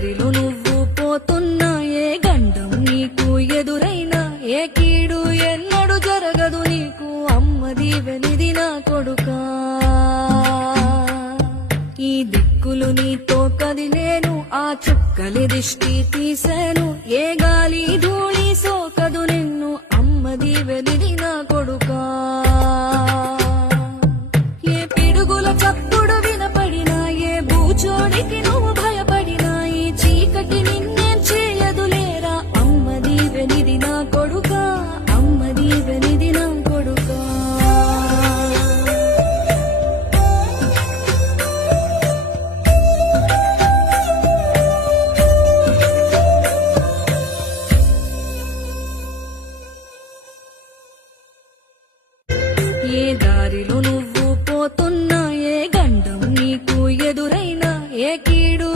దారిలో నువ్వు పోతున్నా ఏ గండం నీకు ఎదురైనా ఏ కీడు ఎన్నడు జరగదు నీకు అమ్మ దీవెనిది నా కొడుకా ఈ దిక్కులు నీతో కదిలేను ఆ చుక్కలి దిష్టి తీసేను ఏ గాలి ధూళి సోకదు నిన్ను అమ్మ దీవెనిది నా కొడుకా ఏ పిడుగుల చప్పుడు వినపడినా ఏ బూచోడికి నువ్వు భయపడినా ఈ చీకటి నిన్నేం చేయదులేరా అమ్మ దీవెనిది నా కొడుకా అమ్మ దీవెనిది నా కొడుకా ఏ దారిలో నువ్వు పోతున్నా ఏ గండం నీకు ఎదురైనా ఏ కీడు